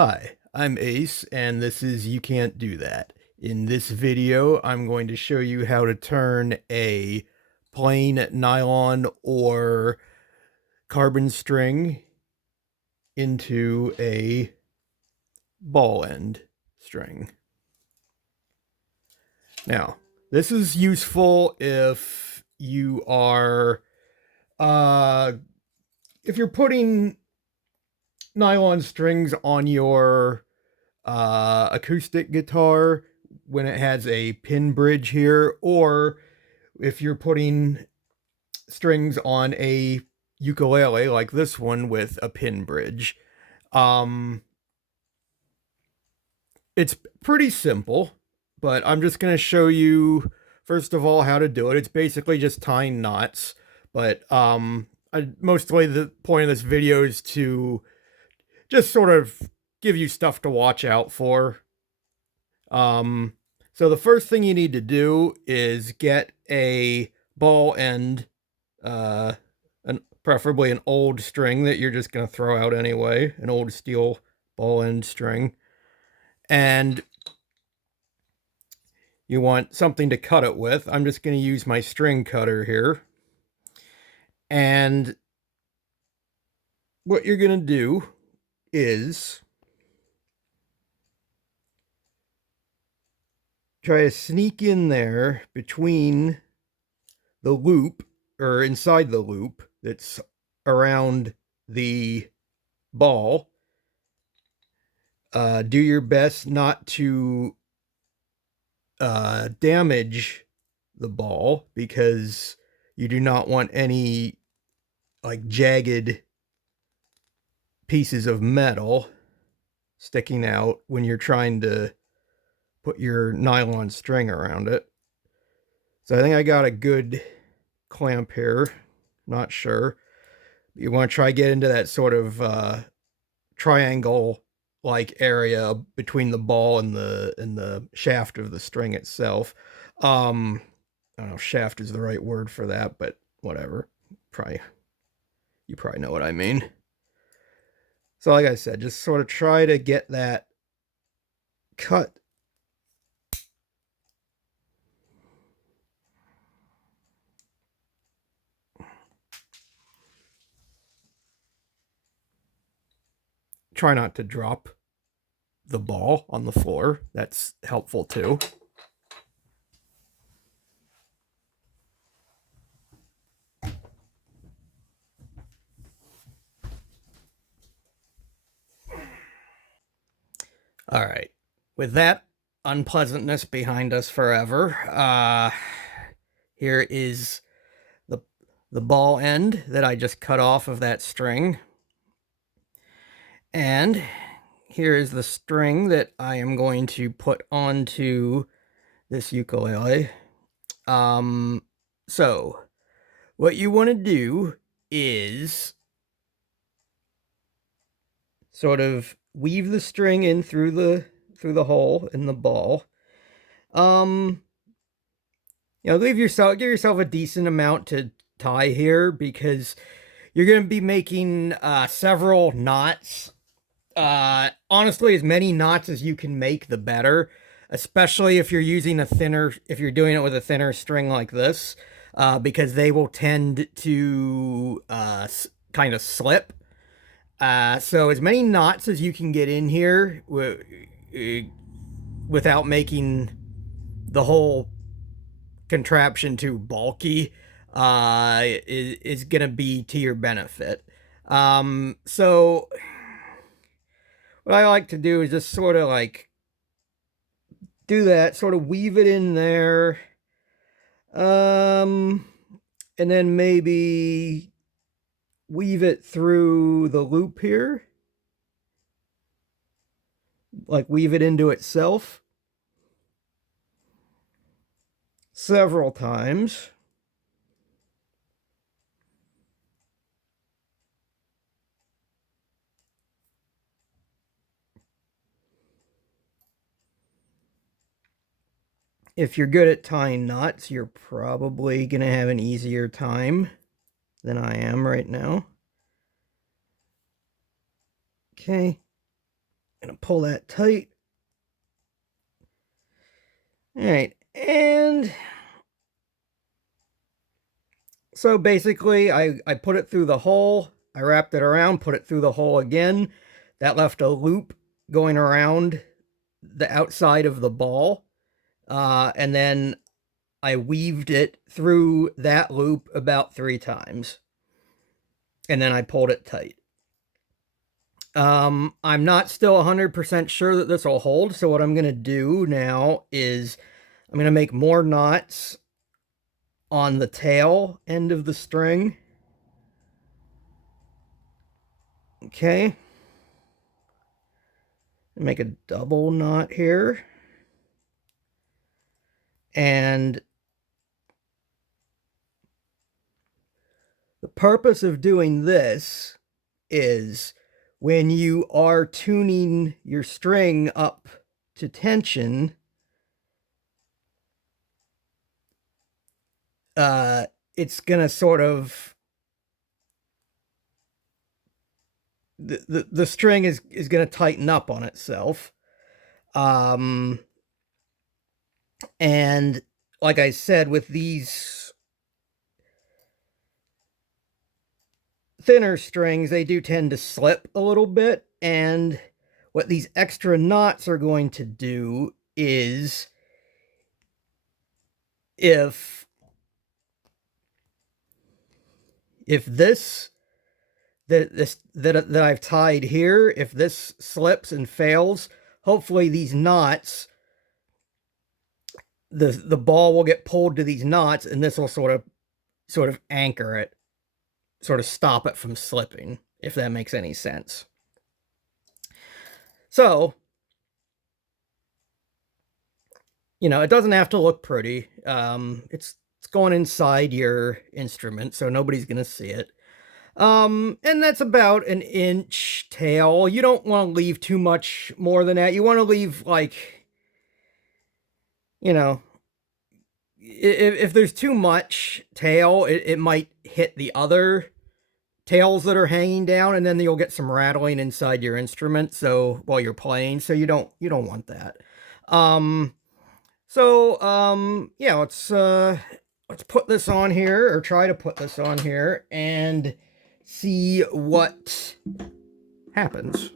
Hi, I'm Ace, and this is You Can't Do That. In this video, I'm going to show you how to turn a plain nylon or carbon string into a ball end string. Now, this is useful if you are, if you're putting nylon strings on your acoustic guitar when it has a pin bridge here, or if you're putting strings on a ukulele like this one with a pin bridge. Um, it's pretty simple, but I'm just going to show you first of all how to do it. It's basically just tying knots, but mostly the point of this video is to just sort of give you stuff to watch out for. Um, so the first thing you need to do is get a ball end, uh, preferably an old string that you're just going to throw out anyway, an old steel ball end string. And you want something to cut it with. I'm just going to use my string cutter here. And what you're going to do is try to sneak in there between the loop, or inside the loop that's around the ball. Do your best not to damage the ball, because you do not want any like jagged pieces of metal sticking out when you're trying to put your nylon string around it. So I think I got a good clamp here. Not sure. You want to try get into that sort of triangle like area between the ball and the shaft of the string itself. I don't know if shaft is the right word for that, but whatever. You probably know what I mean. So like I said, just sort of try to get that cut. Try not to drop the ball on the floor. That's helpful too. All right. With that unpleasantness behind us forever, here is the ball end that I just cut off of that string. And here is the string that I am going to put onto this ukulele. So what you want to do is sort of weave the string in through the hole in the ball. Give yourself a decent amount to tie here, because you're going to be making several knots. Honestly, as many knots as you can make, the better, especially if you're using if you're doing it with a thinner string like this, because they will tend to kind of slip. So as many knots as you can get in here without making the whole contraption too bulky is going to be to your benefit. So what I like to do is just sort of like do that, sort of weave it in there. And then maybe weave it through the loop here. Like weave it into itself several times. If you're good at tying knots, you're probably going to have an easier time than I am right now. Okay. Gonna pull that tight. All right, and so basically I put it through the hole, I wrapped it around, put it through the hole again. That left a loop going around the outside of the ball. And then I weaved it through that loop about 3 times. And then I pulled it tight. I'm not still 100% sure that this will hold. So what I'm going to do now is I'm going to make more knots on the tail end of the string. Okay. Make a double knot here. And the purpose of doing this is when you are tuning your string up to tension, it's gonna sort of the string is gonna tighten up on itself. And like I said, with these thinner strings, they do tend to slip a little bit. And what these extra knots are going to do is if this that I've tied here, if this slips and fails, hopefully these knots, the ball will get pulled to these knots, and this will sort of anchor it, sort of stop it from slipping, if that makes any sense. So, it doesn't have to look pretty. It's going inside your instrument, so nobody's gonna see it. And that's about an inch tail. You don't want to leave too much more than that. You want to leave, like, if there's too much tail, it might hit the other tails that are hanging down, and then you'll get some rattling inside your instrument, so while you're playing, so you don't want that. Yeah, let's put this on here, or try to put this on here, and see what happens.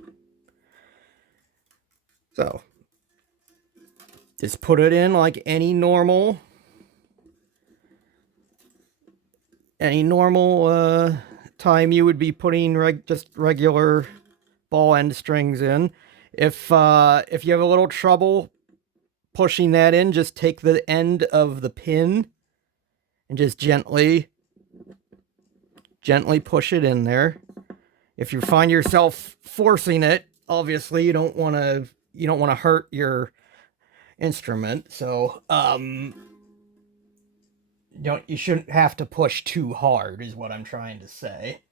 So just put it in like any normal time you would be putting just regular ball end strings in. If you have a little trouble pushing that in, just take the end of the pin and just gently push it in there. If you find yourself forcing it, obviously you don't want to hurt your instrument. So you shouldn't have to push too hard, is what I'm trying to say.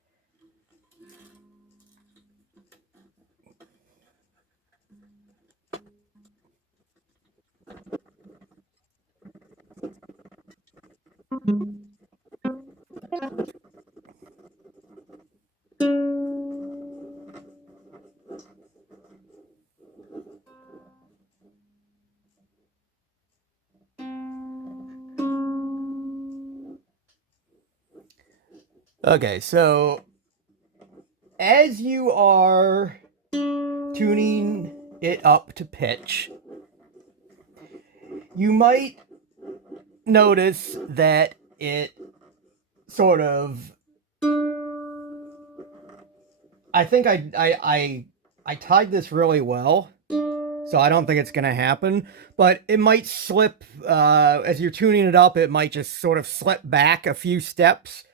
Okay, so as you are tuning it up to pitch, you might notice that it sort of, I think I tied this really well, so I don't think it's going to happen, but it might slip as you're tuning it up. It might just sort of slip back a few steps,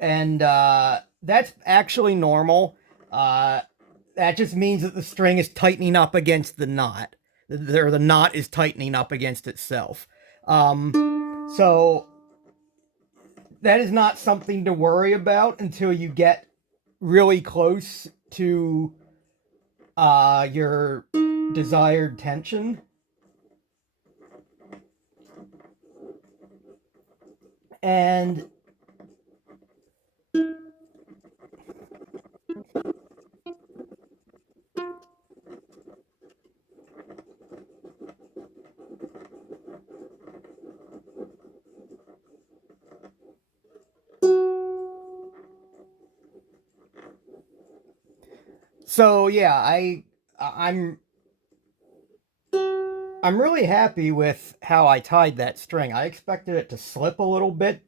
and that's actually normal. That just means that the string is tightening up against the knot. The knot is tightening up against itself. So that is not something to worry about until you get really close to your desired tension. And So yeah, I'm I'm really happy with how I tied that string. I expected it to slip a little bit,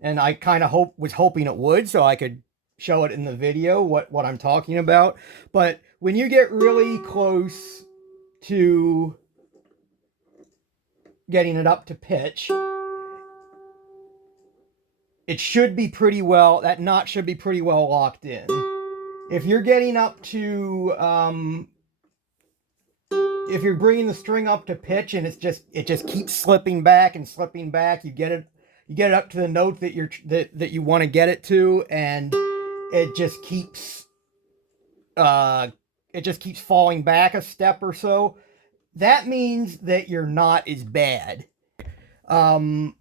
and I kind of was hoping it would, so I could show it in the video what I'm talking about. But when you get really close to getting it up to pitch, it should be pretty well. That knot should be pretty well locked in. If you're getting up to if you're bringing the string up to pitch and it just keeps slipping back and slipping back, you get it up to the note that you want to get it to, and it just keeps uh it just keeps falling back a step or so. That means that your knot is bad. Um,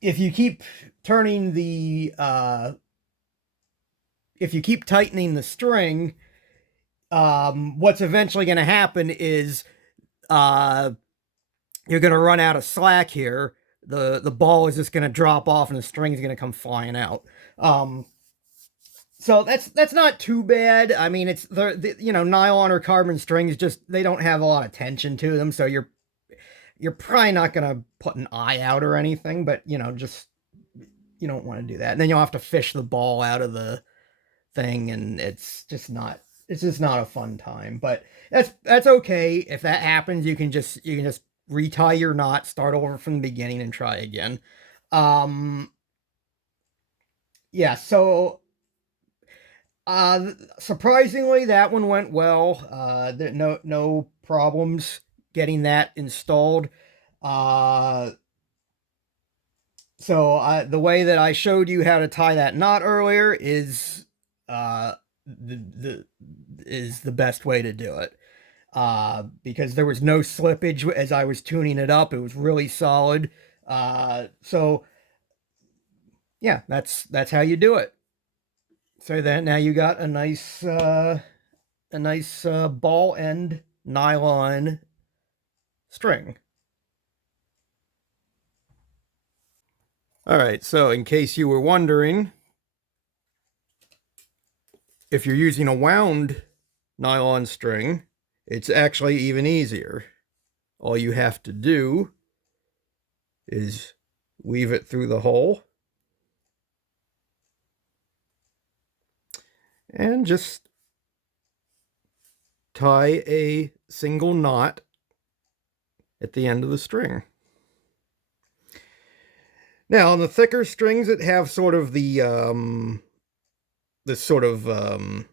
if you keep turning the if you keep tightening the string, what's eventually going to happen is you're going to run out of slack here. The ball is just going to drop off and the string is going to come flying out. So that's not too bad. I mean, it's the you know, nylon or carbon strings, just they don't have a lot of tension to them, so you're probably not going to put an eye out or anything, but you know, just you don't want to do that. And then you'll have to fish the ball out of the thing, and it's just not a fun time. But that's okay. If that happens, you can just retie your knot, start over from the beginning, and try again. Yeah. So surprisingly, that one went well. No problems getting that installed. So the way that I showed you how to tie that knot earlier is the is the best way to do it. Because there was no slippage as I was tuning it up. It was really solid. So yeah, that's how you do it. So then now you got a nice ball end nylon string. All right, so in case you were wondering, if you're using a wound nylon string, it's actually even easier. All you have to do is weave it through the hole and just tie a single knot at the end of the string. Now, on the thicker strings that have sort of this sort of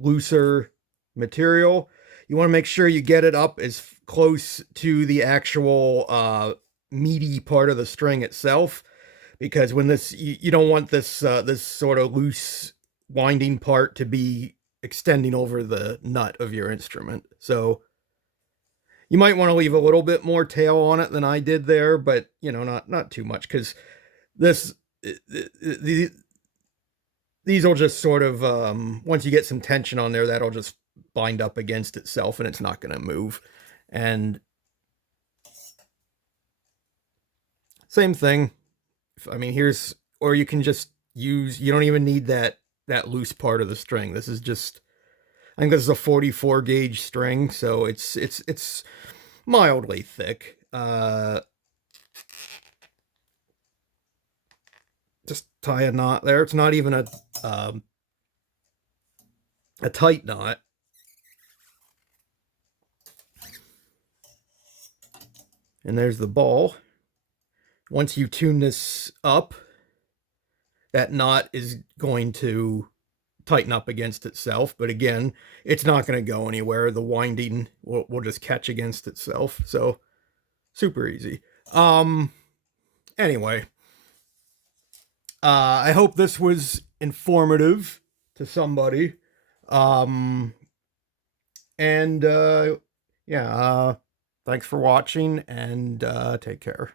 looser material, you want to make sure you get it up as close to the actual meaty part of the string itself, because when you don't want this this sort of loose winding part to be extending over the nut of your instrument. So you might want to leave a little bit more tail on it than I did there, but you know, not too much, because this these will just sort of once you get some tension on there, that'll just bind up against itself and it's not going to move. And same thing. I mean, here's, or you can just use, you don't even need that loose part of the string. This is just, I think this is a 44 gauge string, so it's mildly thick. Just tie a knot there. It's not even a tight knot. And there's the ball. Once you tune this up, that knot is going to tighten up against itself. But again, it's not going to go anywhere. The winding will just catch against itself. So super easy. Anyway, I hope this was informative to somebody. And yeah, thanks for watching, and take care.